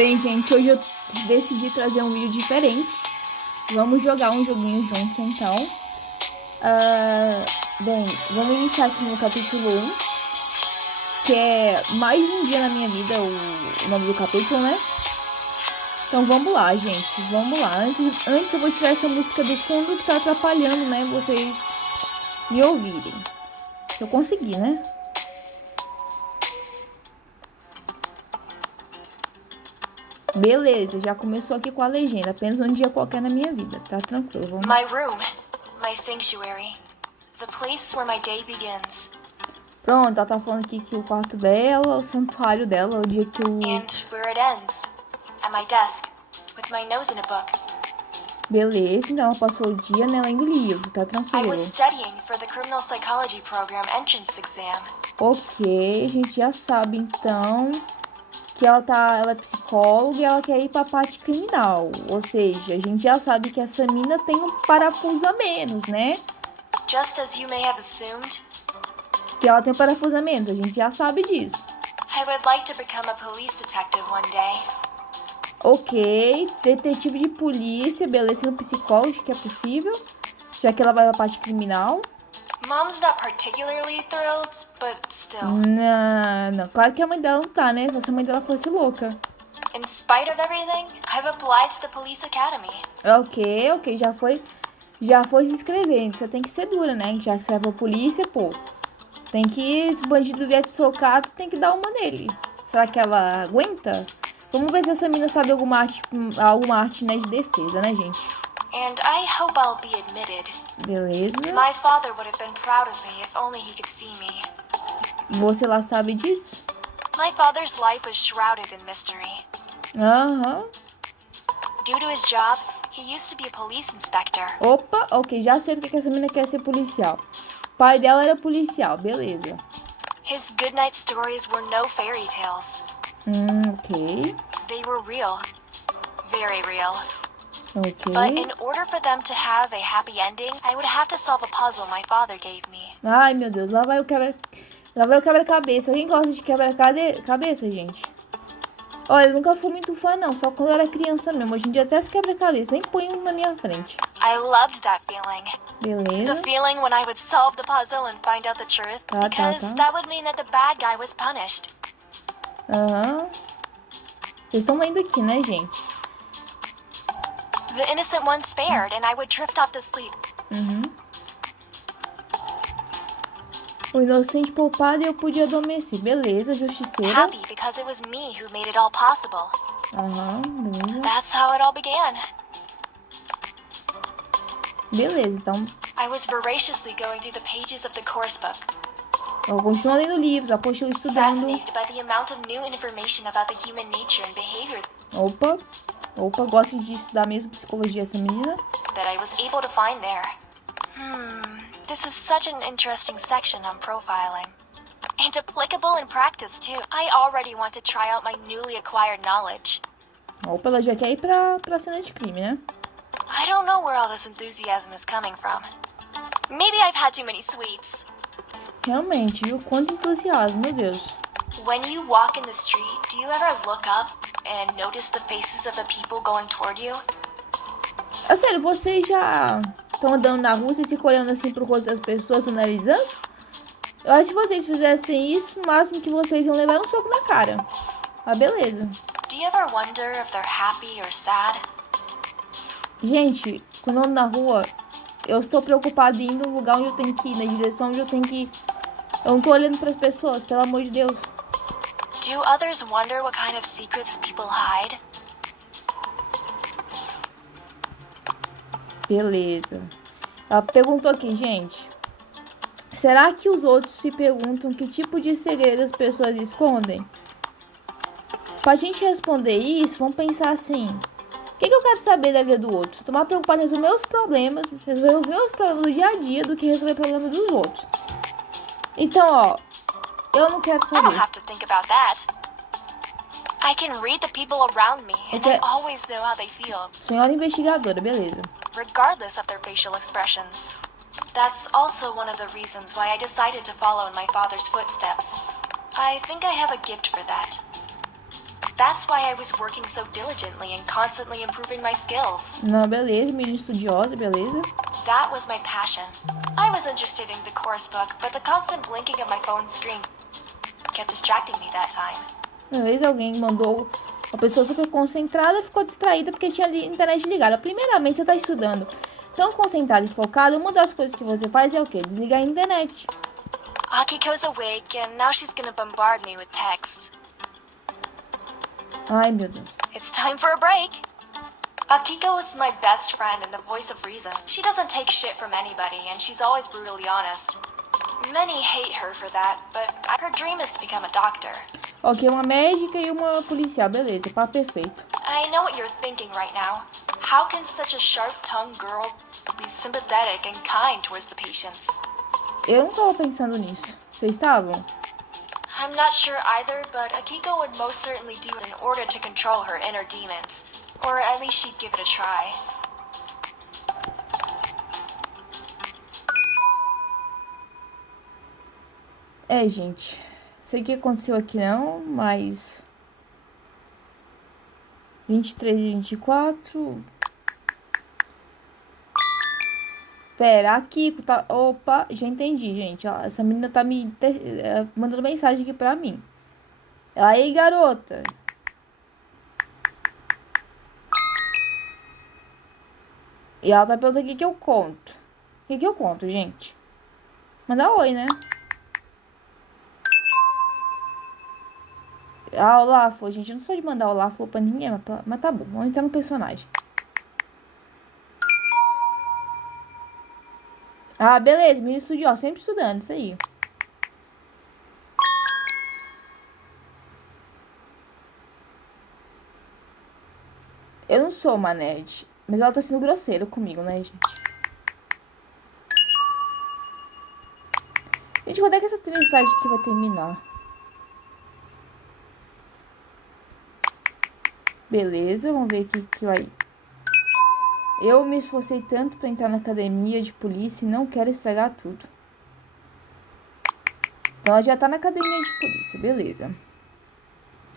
Bem, gente, hoje eu decidi trazer um vídeo diferente. Vamos jogar um joguinho juntos, então. Bem, vamos iniciar aqui no capítulo 1, que é mais um dia na minha vida, o nome do capítulo, né? Então vamos lá, gente, vamos lá. Antes eu vou tirar essa música do fundo que tá atrapalhando, né, vocês me ouvirem. Se eu conseguir, né? Beleza, já começou aqui com a legenda. Apenas um dia qualquer na minha vida. Tá tranquilo, vamos. My room, my sanctuary, the place where my day begins. Pronto, ela tá falando aqui que o quarto dela, o santuário dela, o dia que o... And where it ends, at my desk, with my nose in a book. Beleza, então ela passou o dia, né, lendo livro, tá I tranquilo. was studying for the Criminal Psychology Program entrance exam. Ok, a gente já sabe, então, que ela é psicóloga e ela quer ir pra parte criminal. Ou seja, a gente já sabe que essa mina tem um parafuso a menos, né? Just as you may have assumed, Que ela tem um parafuso a menos, a gente já sabe disso. I would like to become a police detective one day. Ok, detetive de polícia, beleza, no psicólogo, acho que é possível. Já que ela vai pra parte criminal. Mom's not particularly thrilled, but still. Não, claro que a mãe dela não tá, né? Só se a mãe dela fosse louca. In spite of everything, I've applied to the police academy. Ok, já foi se inscrevendo. Você tem que ser dura, né? Já que você vai pra polícia, pô. Tem que, se o bandido vier te socar, tu tem que dar uma nele. Será que ela aguenta? Vamos ver se essa mina sabe alguma arte, né, de defesa, né, gente? And I hope I'll be admitted. Beleza. My father would have been proud of me if only he could see me. Você lá sabe disso? My father's life was shrouded in mystery. Aham. Due to his job, he used to be a police inspector. Opa, ok, já sei porque essa mina quer ser policial. O pai dela era policial, beleza. His goodnight stories were no fairy tales. Ok. They were real. Very real. Ok. But in order for them to have a happy ending, I would have to solve a puzzle my father gave me. Ai, meu Deus, lá vai o quebra-cabeça. Quem gosta de quebra-cabeça, gente? Olha, eu nunca fui muito fã, não. Só quando eu era criança mesmo. Hoje em dia até se quebra-cabeça. Nem põe um na minha frente. I loved that feeling. Beleza. The feeling when I would solve the puzzle and find out the truth. Because that would mean that the bad guy was punished. Aham. Vocês estão lendo aqui, né, gente? The innocent one spared and I would drift off to sleep. O inocente poupado e eu podia adormecer. Beleza, justiceira. Happy because it was me who made it all possible. Beleza. That's how it all began. Beleza, então... I was voraciously going through the pages of the course book. Eu continuo lendo livros, apostila estudando. Fascinated by the amount of new information about the human nature and behavior Opa, gosta de estudar mesmo psicologia essa menina. that I was able to find there. This is such an interesting section on profiling. And applicable in practice too. I already want to try out my newly acquired knowledge. Opa, ela já quer ir pra cena de crime, né? I don't know where all this enthusiasm is coming from. Maybe I've had too many sweets. Realmente, viu? Quanto entusiasmo, meu Deus. When you walk in the street, do you ever look up and notice the faces of the people going toward you? É sério, vocês já estão andando na rua e ficam olhando assim pro rosto das pessoas, analisando? Eu acho que se vocês fizessem isso, o máximo que vocês iam levar é um soco na cara. Ah, beleza. Do you ever wonder if they're happy or sad? Gente, quando eu ando na rua, eu estou preocupada em ir no lugar onde eu tenho que ir, na direção onde eu tenho que ir. Eu não tô olhando pras pessoas, pelo amor de Deus. Do others wonder what kind of secrets people hide? Beleza. Ela perguntou aqui, gente. Será que os outros se perguntam que tipo de segredo as pessoas escondem? Pra gente responder isso, vamos pensar assim. O que eu quero saber da vida do outro? Tô mais preocupada em resolver os meus problemas do dia a dia do que resolver problemas dos outros. Então, ó, eu não quero I don't saber. have to think about that. I can read the people around me and I always know how they feel, Senhora investigadora, beleza. regardless of their facial expressions. That's also one of the reasons why I decided to follow in my father's footsteps. I think I have a gift for that. That's why I was working so diligently and constantly improving my skills. Não, beleza. Menina estudiosa, beleza. That was my passion. I was interested in the course book, but the constant blinking of my phone screen kept distracting me that time. Beleza, alguém mandou uma pessoa super concentrada, ficou distraída porque tinha internet ligada. Primeiramente, você tá estudando tão concentrado e focado, uma das coisas que você faz é o quê? Desligar a internet. Akiko's awake, and now she's gonna bombard me with texts. Ai, meu Deus. It's time for a break. Akiko is my best friend and the voice of reason. She doesn't take shit from anybody, and she's always brutally honest. Many hate her for that, but her dream is to become a doctor. Ok, uma médica e uma policial, beleza, pá, perfeito. I know what you're thinking right now. How can such a sharp-tongued girl be sympathetic and kind towards the patients? Eu não tava pensando nisso. Vocês estavam? I'm not sure either, but Akiko would most certainly do it in order to control her inner demons. Or at least she'd give it a try. É, gente. Sei o que aconteceu aqui não, mas... 23 e 24... Pera, a Kiko tá... Opa, já entendi, gente. Ó, essa menina tá me mandando mensagem aqui pra mim. Ela aí, garota. E ela tá perguntando o que que eu conto. O que que eu conto, gente? Manda oi, né? Ah, Olafo, gente. Eu não sou de mandar Olafo pra ninguém, mas tá bom. Vamos entrar no personagem. Ah, beleza. Menino estudioso. Sempre estudando, isso aí. Eu não sou uma nerd. Mas ela tá sendo grosseira comigo, né, gente? Gente, quando é que essa mensagem aqui vai terminar? Beleza, vamos ver aqui que vai... Eu me esforcei tanto pra entrar na academia de polícia e não quero estragar tudo. Então ela já tá na academia de polícia, beleza.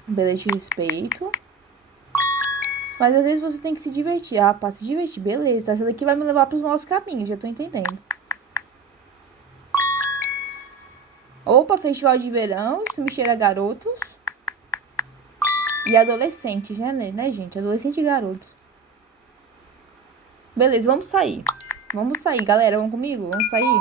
Beleza de respeito. Mas às vezes você tem que se divertir. Ah, pra se divertir, beleza. Essa daqui vai me levar pros maus caminhos, já tô entendendo. Opa, festival de verão, isso me cheira a garotos. E adolescentes, né, gente? Adolescente e garotos. Beleza, vamos sair. Vamos sair, galera. Vamos comigo? Vamos sair?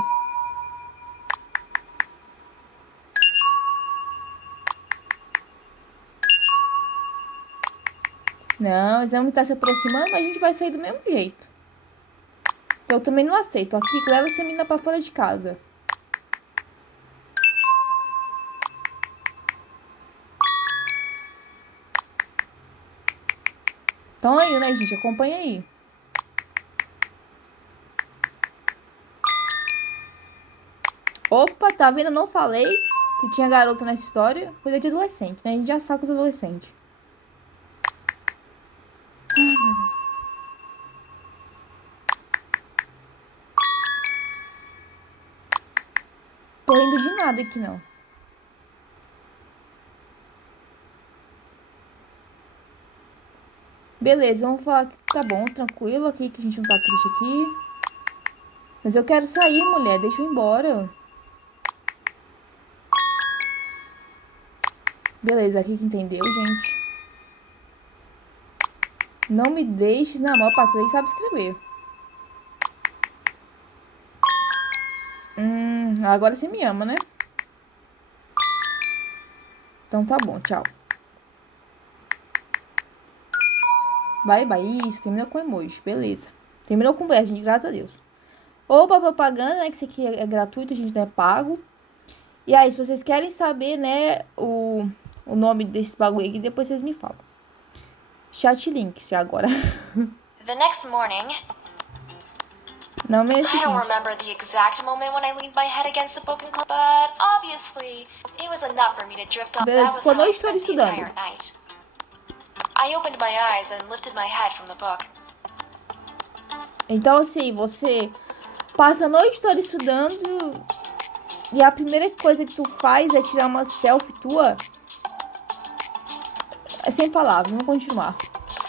Não, o exame tá se aproximando, mas a gente vai sair do mesmo jeito. Eu também não aceito. Aqui, leva essa menina pra fora de casa. Então aí, né, gente? Acompanha aí. Opa, tá vendo? Eu não falei que tinha garota nessa história. Coisa de adolescente, né? A gente já sabe os adolescentes. Ai, meu Deus. Tô rindo de nada aqui, não. Beleza, vamos falar que tá bom, tranquilo aqui, que a gente não tá triste aqui. Mas eu quero sair, mulher. Deixa eu ir embora. Beleza, aqui que entendeu, gente. Não me deixes na mão. Passa aí, sabe escrever. Agora você me ama, né? Então tá bom, tchau. Bye, bye. Isso, terminou com emoji. Beleza. Terminou com verso, gente, graças a Deus. Opa, propaganda, né? Que isso aqui é gratuito, a gente não é pago. E aí, se vocês querem saber, né, o nome desse bagulho aqui, depois vocês me falam. Chat links agora. The next morning, Não me I don't seguinte. remember the exact moment when I leaned my head against the book and closed, but obviously it was enough for me to drift off. Beleza, That was ficou a how I noite toda spent the estudando. entire night. I opened my eyes and lifted my head from the book. Então, assim, você passa a noite toda estudando e a primeira coisa que tu faz é tirar uma selfie tua. É sem palavras, vamos continuar.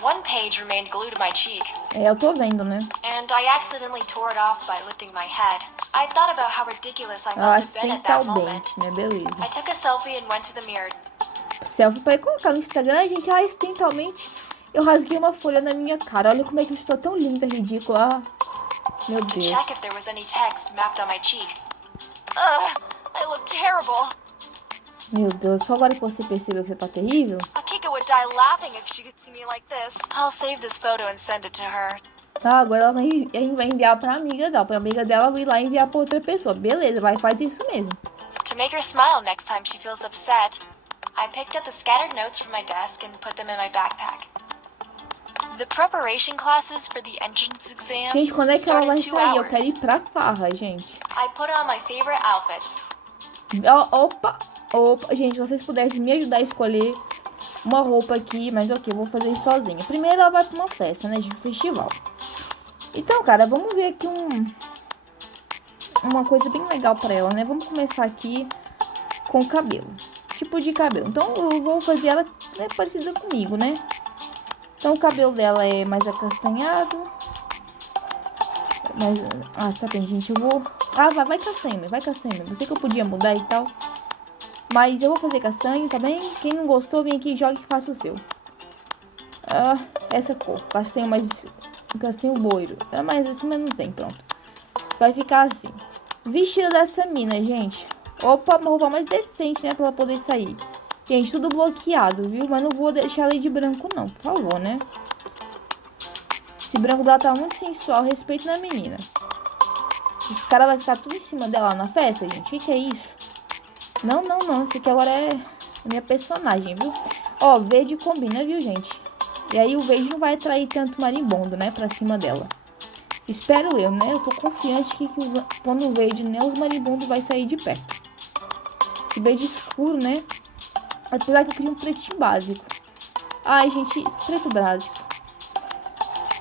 One page remained glued to my cheek, É, eu tô vendo, né? and I accidentally tore it off by lifting my head. I thought about how ridiculous I must have been at that moment. Acidentalmente, né? Beleza. I took a selfie and went to the mirror. Selfie pra colocar no Instagram, gente. Acidentalmente eu rasguei uma folha na minha cara. Olha como é que eu estou tão linda, ridícula. Meu To Deus. check if there was any text mapped on my cheek. Ugh, I look terrible. Meu Deus, só agora que você percebeu que você tá terrível. Akiko would die laughing if she could see me like this. I'll save this photo and send it to her. Tá, agora ela vai enviar pra amiga dela. Pra amiga dela ir lá e enviar pra outra pessoa. Beleza, vai fazer isso mesmo. To make her smile next time she feels upset, I picked up the scattered notes from my desk and put them in my backpack. The preparation classes for the entrance exam Gente, quando é que ela vai started 2 sair? Eu hours. quero ir pra farra, gente. I put on my favorite outfit. Opa. Gente, se vocês pudessem me ajudar a escolher uma roupa aqui, mas ok, eu vou fazer isso sozinha. Primeiro ela vai pra uma festa, né, de festival. Então, cara, vamos ver aqui uma coisa bem legal pra ela, né? Vamos começar aqui com o cabelo. Tipo de cabelo. Então, eu vou fazer ela, né, parecida comigo, né? Então, o cabelo dela é mais acastanhado. Tá bem, gente, eu vou... vai castanho, vai castanho. Eu sei que eu podia mudar e tal. Mas eu vou fazer castanho, tá bem? Quem não gostou, vem aqui e joga e faça o seu. Essa cor. Castanho loiro. Mas assim, mas não tem, pronto. Vai ficar assim. Vestido dessa mina, gente. Opa, uma roupa mais decente, né? Pra ela poder sair. Gente, tudo bloqueado, viu? Mas não vou deixar ela ir de branco, não. Por favor, né? Esse branco dela tá muito sensual. Respeito na menina. Os caras vão ficar tudo em cima dela na festa, gente. O que é isso? Não. Esse aqui agora é minha personagem, viu? Ó, verde combina, viu, gente? E aí o verde não vai atrair tanto marimbondo, né? Pra cima dela. Espero eu, né? Eu tô confiante que quando o verde, né? Os marimbondos vai sair de perto. Esse verde escuro, né? Apesar que eu queria um pretinho básico. Ai, gente, esse preto básico.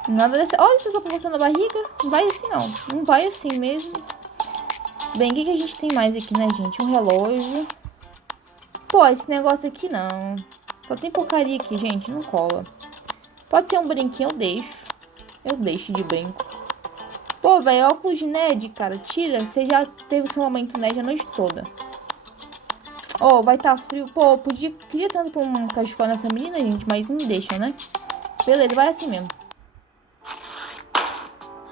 Nada dessa... Olha essa promoção na barriga. Não vai assim, não. Não vai assim mesmo. Bem, o que a gente tem mais aqui, né, gente? Um relógio. Pô, esse negócio aqui não. Só tem porcaria aqui, gente. Não cola. Pode ser um brinquinho, eu deixo. Eu deixo de brinco. Pô, velho, óculos de nerd, cara. Tira. Você já teve seu momento nerd a noite toda. Ó, vai tá frio. Pô, queria tanto pôr um cachecol nessa menina, gente. Mas não deixa, né? Beleza, vai assim mesmo.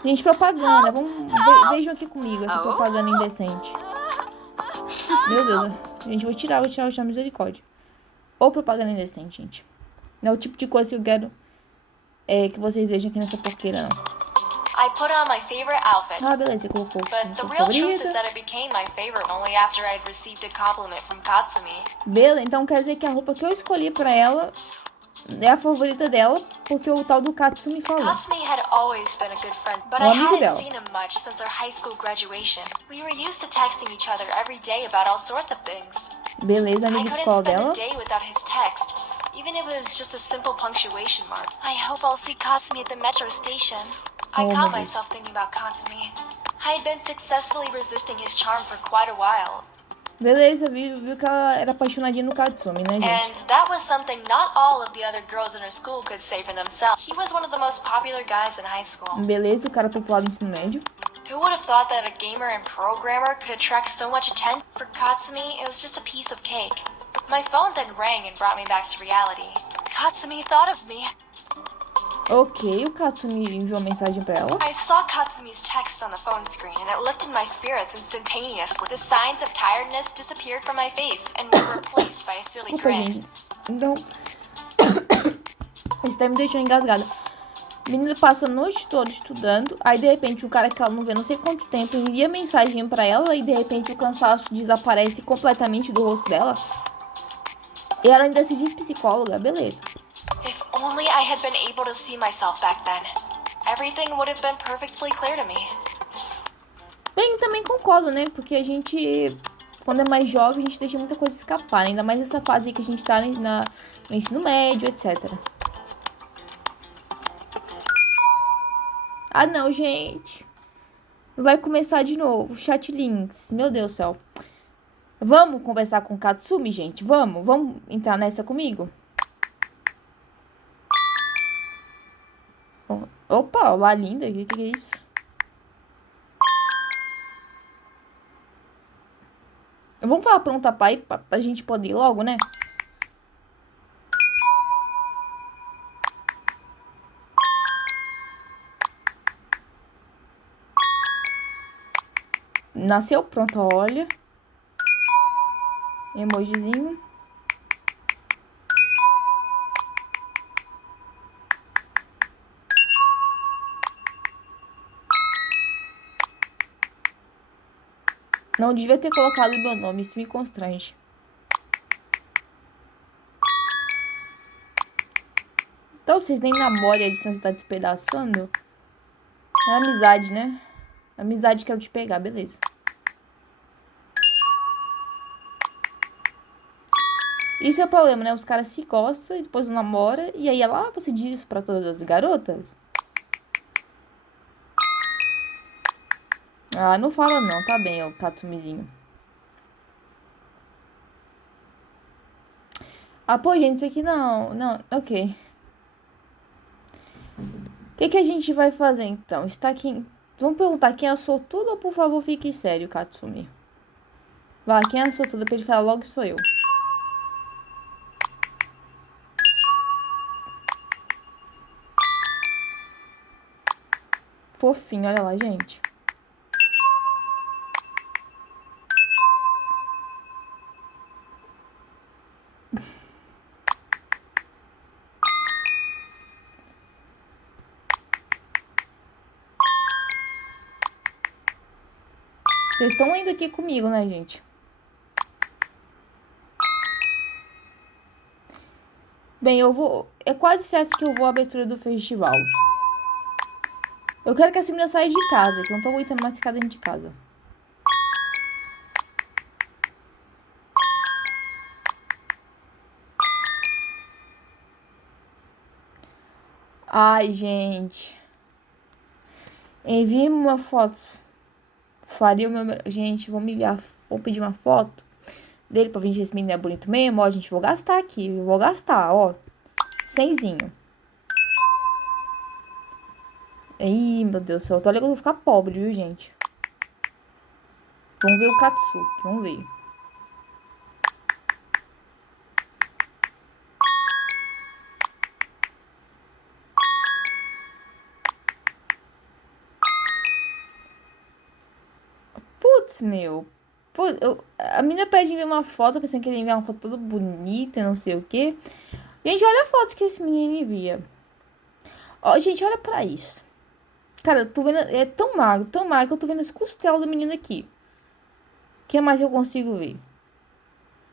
Gente, propaganda. Vejam aqui comigo essa propaganda indecente. Meu Deus. Gente, vou tirar misericórdia. Ou propaganda indecente, gente. Não é o tipo de coisa que eu quero que vocês vejam aqui nessa porqueira, não. I put on my favorite outfit. Beleza, você colocou But the real truth is that it became my favorite only after I'd received a compliment from Katsumi. Beleza, então quer dizer que a roupa que eu escolhi pra ela é a favorita dela, porque o tal do Katsumi falou. Katsumi had always been a good friend, but I hadn't seen him much since our high school graduation. We were used to texting each other every day about all sorts of things. Beleza, amiga de escola dela. I couldn't spend a day without his text, even if it was just a simple punctuation mark. I hope I'll see Katsumi at the metro station. I caught myself thinking about Katsumi. I had been successfully resisting his charm for quite a while. Beleza, viu que ela era apaixonadinha no Katsumi, né, gente? And that was something not all of the other girls in her school could say for themselves. He was one of the most popular guys in high school. Beleza, o cara popular do ensino médio. Who would have thought that a gamer and programmer could attract so much attention? For Katsumi, it was just a piece of cake. My phone then rang and brought me back to reality. Katsumi thought of me. Ok, o Katsumi enviou uma mensagem pra ela. I saw Katsumi's text on the phone screen and it lifted my spirits instantaneously. The signs of tiredness disappeared from my face and were replaced by a silly grin. Gente. Então, isso tá me deixando engasgada. A menina passa a noite toda estudando, aí de repente o cara que ela não vê não sei quanto tempo envia mensagem pra ela e de repente o cansaço desaparece completamente do rosto dela. E ela ainda se diz psicóloga, beleza. If only I had been able to see myself back then. Everything would have been perfectly clear to me. Bem, também concordo, né? Porque a gente, quando é mais jovem, a gente deixa muita coisa escapar, né? Ainda mais nessa fase que a gente tá no ensino médio, etc. Ah, não, gente. Vai começar de novo. Chat links. Meu Deus do céu. Vamos conversar com o Katsumi, gente? Vamos entrar nessa comigo? Opa, olá, linda. O que é isso? Vamos falar pronta, pai, pra gente poder ir logo, né? Nasceu, pronto, olha. Emojizinho. Não devia ter colocado meu nome, isso me constrange. Então vocês nem namoram e a distância tá despedaçando? É amizade, né? Amizade, quero te pegar, beleza. Isso é o problema, né? Os caras se gostam e depois não namoram. E aí ela, você diz isso pra todas as garotas? Ah, não fala não, tá bem, ô Katsumizinho. Ah, pô, gente, isso aqui não, não, ok. O que que a gente vai fazer então? Está aqui. Vamos perguntar quem é a sortuda ou por favor fique sério, Katsumi? Vai, quem é a sortuda pra ele falar logo que sou eu. Fofinho, olha lá, gente. Vocês estão indo aqui comigo, né, gente? Bem, eu vou. É quase certo que eu vou à abertura do festival. Eu quero que essa menina saia de casa, que eu não tô aguentando mais ficar dentro de casa. Ai, gente. Envie-me uma foto. Faria o meu. Gente, vou me enviar. Vou pedir uma foto dele pra ver se esse menino é bonito mesmo. Ó, gente, vou gastar aqui. Eu vou gastar, ó. Cenzinho. Ih, meu Deus do céu. Eu tô ligado que eu vou ficar pobre, viu, gente? Vamos ver o Katsuki. Vamos ver. Putz, meu. Pô, a menina pede enviar uma foto, pensando que ele ia enviar uma foto toda bonita, não sei o quê. Gente, olha a foto que esse menino envia. Ó, gente, olha pra isso. Cara, eu tô vendo. É tão magro que eu tô vendo as costelas do menino aqui. O que mais eu consigo ver?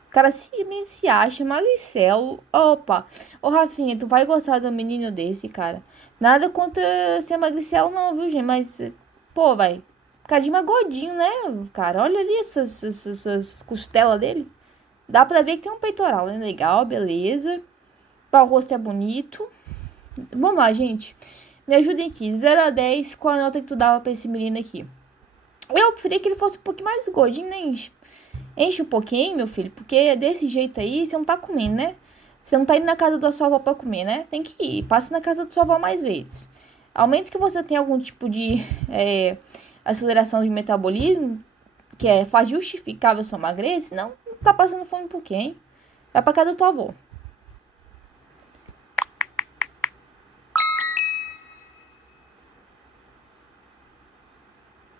O cara se acha magricelo. Opa! Ô, Rafinha, tu vai gostar de um menino desse, cara. Nada contra ser magricelo, não, viu, gente? Mas, pô, vai. Cadinho mais gordinho, né, cara? Olha ali essas costelas dele. Dá pra ver que tem um peitoral, né? Legal, beleza. O rosto é bonito. Vamos lá, gente. Me ajudem aqui. 0 a 10, qual a nota que tu dava pra esse menino aqui? Eu preferia que ele fosse um pouquinho mais gordinho, né? Enche um pouquinho, meu filho, porque desse jeito aí você não tá comendo, né? Você não tá indo na casa da sua avó pra comer, né? Tem que ir. Passe na casa da sua avó mais vezes. Ao menos que você tenha algum tipo de aceleração de metabolismo, que faz justificável sua magreza, senão não tá passando fome por quem? Vai pra casa da tua avó.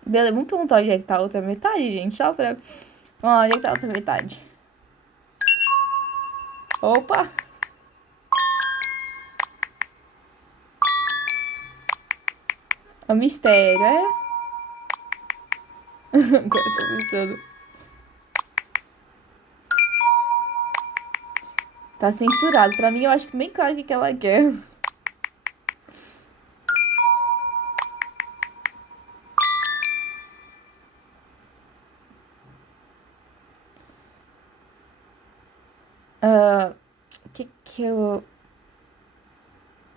Beleza, vamos perguntar onde é que tá a outra metade, gente? Só pra. Vamos lá, onde é que tá a outra metade? Opa! É um mistério, é? Agora eu tô pensando. Tá censurado. Pra mim, eu acho que bem claro o que que ela quer. Que eu.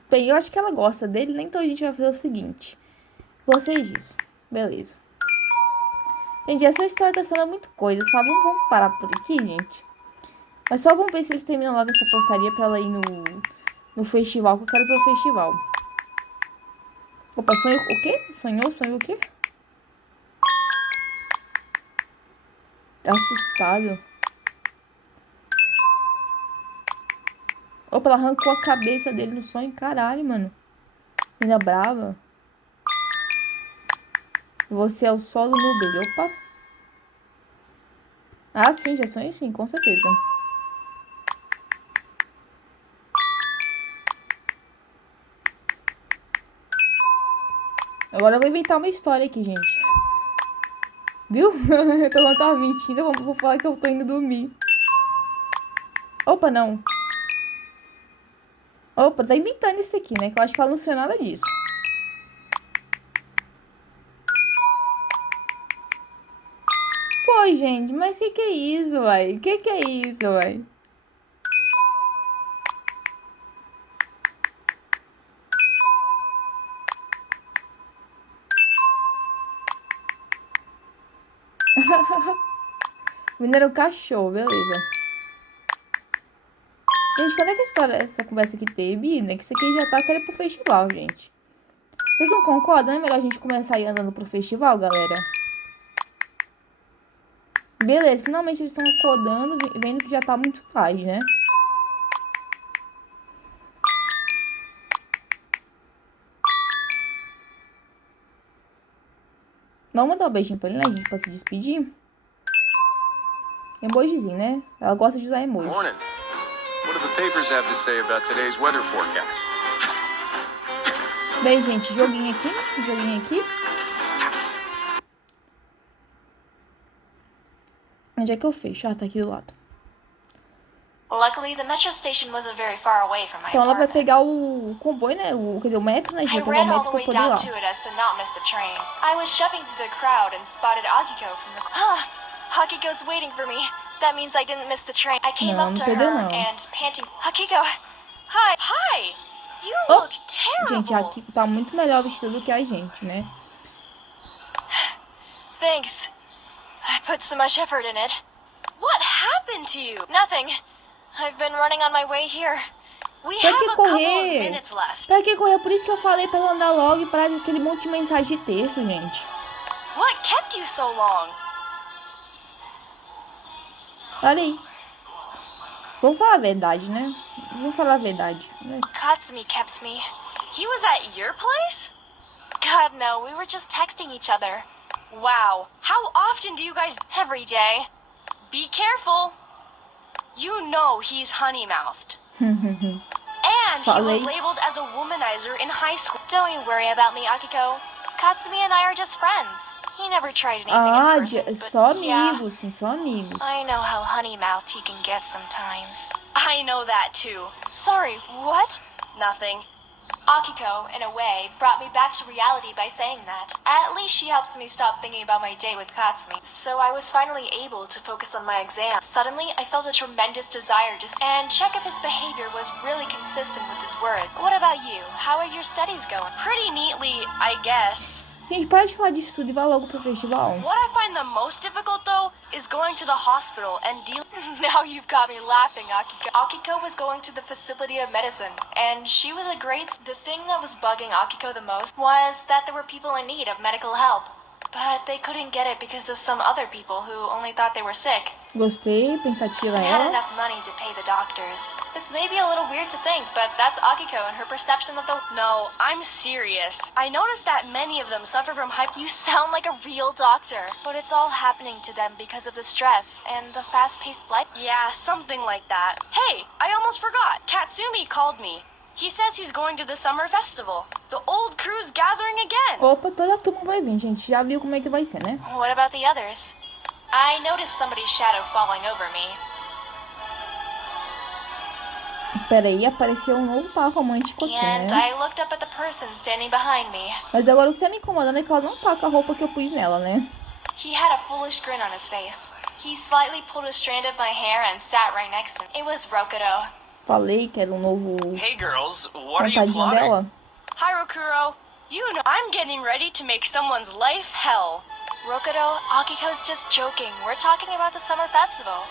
Bem, eu acho que ela gosta dele, né? Então a gente vai fazer o seguinte. Gostei disso. Beleza. Gente, essa história tá sendo muito coisa, sabe? Vamos parar por aqui, gente. Mas só vamos ver se eles terminam logo essa porcaria pra ela ir no festival, que eu quero ver o festival. Opa, sonhou o quê? Sonhou o quê? Assustado. Opa, ela arrancou a cabeça dele no sonho. Caralho, mano. Menina brava. Você é o sol do meu brilho. Opa. Ah, sim, já sonhei sim, com certeza. Agora eu vou inventar uma história aqui, gente. Viu? Eu tô tava mentindo, eu vou falar que eu tô indo dormir. Opa, não. Opa, tá inventando isso aqui, né? Que eu acho que ela não sonhou nada disso. Pô, gente, mas que é isso, vai? Que é isso, vai? Menino era um cachorro, beleza. Gente, quando é que essa conversa aqui teve, né? Que isso aqui já tá querendo pro festival, gente. Vocês não concordam? É melhor a gente começar a ir andando pro festival, galera? Beleza, finalmente eles estão acordando, vendo que já tá muito tarde, né? Vamos mandar um beijinho pra ele, né, gente? Pra se despedir. Emojizinho, né? Ela gosta de usar emoji. Morning. What do the papers have to say about today's weather forecast? Bem, gente, joguinho aqui. Joguinho aqui. Onde é que eu fecho? Ah, tá aqui do lado. Luckily, the metro station wasn't very far away from my Então ela vai apartment. pegar o comboio, né? Quer dizer, o metro, né, I gente? Pegar o ran all metro the pra way poder ir down lá. to it as to not miss the train. I was shoving through the crowd and spotted Akiko from the... Akiko's waiting for me. That means I didn't miss the train. I came Não, up to não perdeu, her não. and panting... Akiko! Hi! Hi! You Oh, look gente, a terrible! Kiko tá muito melhor vestida do que a gente, né? Thanks. I put so much effort in it. What happened to you? Nothing. I've been running on my way here. We Pra have que a couple of correr? minutes left. Pra que correr? Por isso que eu falei pra ela andar logo e parar de aquele monte de mensagem de texto, gente. What kept you so long? Olha aí. Vamos falar a verdade, né? Vamos falar a verdade, né? Katsumi kept me. He was at your place? God, no. We were just texting each other. Wow. How often do you guys... Every day. Be careful. You know he's honey-mouthed. And he was labeled as a womanizer in high school. Don't you worry about me, Akiko. Katsumi and I are just friends. He never tried anything in person, but só yeah. amigos, sim, só amigos. I know how honey-mouthed he can get sometimes. I know that too. Sorry, what? Nothing. Akiko, in a way, brought me back to reality by saying that. At least she helped me stop thinking about my day with Katsumi. So I was finally able to focus on my exam. Suddenly, I felt a tremendous desire to and check if his behavior was really consistent with his word. What about you? How are your studies going? Pretty neatly, I guess. Gente, para de falar disso tudo e vá logo pro festival. What I find the most difficult, though, is going to the hospital and deal... Now you've got me laughing, Akiko. Akiko was going to the facility of medicine, and she was a great... The thing that was bugging Akiko the most was that there were people in need of medical help. But they couldn't get it because of some other people who only thought they were sick. Gostei, pensativa And had ela. enough money to pay the doctors. This may be a little weird to think, but that's Akiko and her perception of the... No, I'm serious. I noticed that many of them suffer from You sound like a real doctor. But it's all happening to them because of the stress and the fast-paced life. Yeah, something like that. Hey, I almost forgot. Katsumi called me. He says he's going to the summer festival. The old crew's gathering again. Opa, toda a turma vai vir, gente. Já viu como é que vai ser, né? What about the others? I noticed somebody's shadow falling over me. Pera aí, apareceu um novo par romântico aqui, And né? I looked up at the person standing behind me. Mas agora o que tá me incomodando é que ela não tá com a roupa que eu pus nela, né? He had a foolish grin on his face. He slightly pulled a strand of my hair and sat right next to me. It was Rokudo. Falei que era um novo Hey girls, what are you contadinho plotting? dela. Hi, Rokuro. You know I'm getting ready to make someone's life hell. Rokudo, Akiko's just joking. We're talking about the summer festival.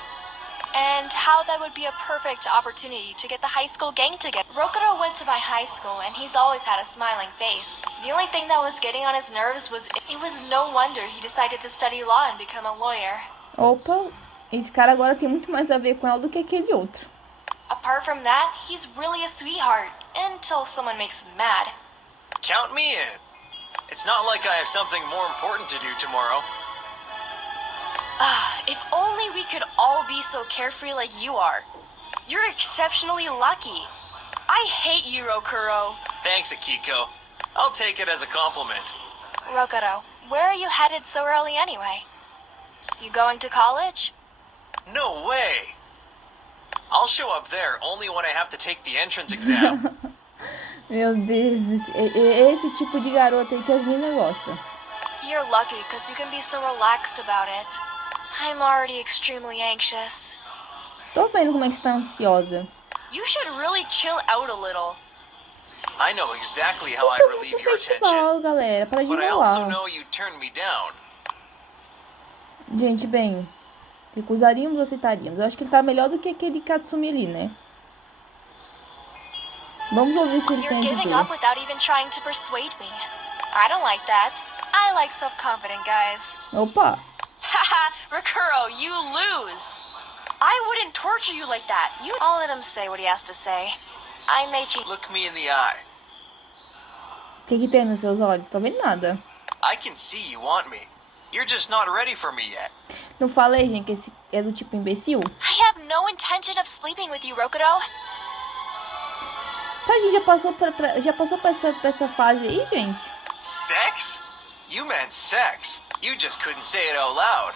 And how that would be a perfect opportunity to get the high school gang together. Rokuro went to my high school and he's always had a smiling face. The only thing that was getting on his nerves was it was no wonder he decided to study law and become a lawyer. Opa, esse cara agora tem muito mais a ver com ela do que aquele outro. Apart from that, he's really a sweetheart until someone makes him mad. Count me in. It's not like I have something more important to do tomorrow. If only we could all be so carefree like you are. You're exceptionally lucky. I hate you, Rokuro. Thanks, Akiko. I'll take it as a compliment. Rokuro, where are you headed so early anyway? You going to college? No way! I'll show up there only when I have to take the entrance exam. Meu Deus, esse tipo de garota aí que as meninas gostam. You're lucky because you can be so relaxed about it. I'm already extremely anxious. Tô vendo como é que você tá ansiosa. You should really chill out a little. I know exactly how I Eu tô relieve no your festival, attention, galera, para de but I also enrolar. know you turned me down. Gente, bem, recusaríamos ou aceitaríamos? Eu acho que ele tá melhor do que aquele Katsumi ali, né? Vamos ouvir o que ele You're tem a giving dizer. up without even trying to persuade me. I don't like that. I like self-confident guys. Opa! Haha, Rokuro, you lose. I wouldn't torture you like that. I'll let him say what he has to say. I may cheat. Look me in the eye. O que que tem nos seus olhos? Tô vendo nada. I can see you want me. You're just not ready for me yet. Não falei, gente, que esse é do tipo imbecil? I have no intention of sleeping with you, Rokuro. Tá, a gente já passou pra essa fase aí, gente? Sex? You meant sex. You just couldn't say it out loud.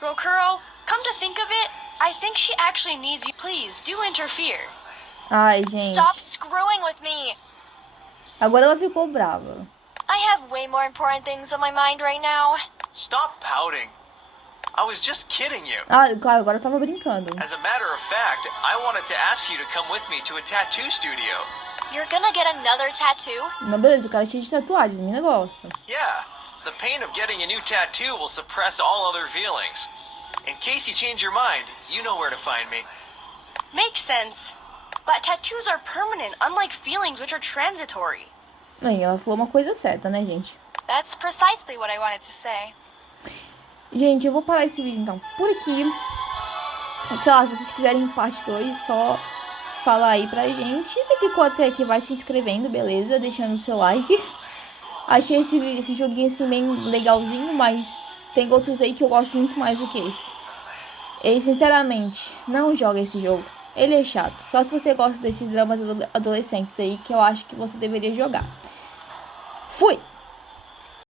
Rokuro, come to think of it, I think she actually needs you. Please, do interfere. Ai, gente. Stop screwing with me. Agora ela ficou brava. I have way more important things on my mind right now. Stop pouting. I was just kidding you. Ah, claro, agora eu tava brincando. As a matter of fact, I wanted to ask you to come with me to a tattoo studio. You're gonna get another tattoo? Não, beleza, o cara é cheio de tatuagens, menina gosta. Yeah, the pain of getting a new tattoo will suppress all other feelings. In case you change your mind, you know where to find me. Makes sense. But tattoos are permanent, unlike feelings which are transitory. Aí, ela falou uma coisa certa, né, gente? That's precisely what I wanted to say. Gente, eu vou parar esse vídeo, então, por aqui. Sei lá, se vocês quiserem parte 2, só falar aí pra gente. Se ficou até aqui, vai se inscrevendo, beleza? Deixando o seu like. Achei esse joguinho assim bem legalzinho, mas tem outros aí que eu gosto muito mais do que esse. E, sinceramente, não joga esse jogo. Ele é chato. Só se você gosta desses dramas adolescentes aí, que eu acho que você deveria jogar. Fui!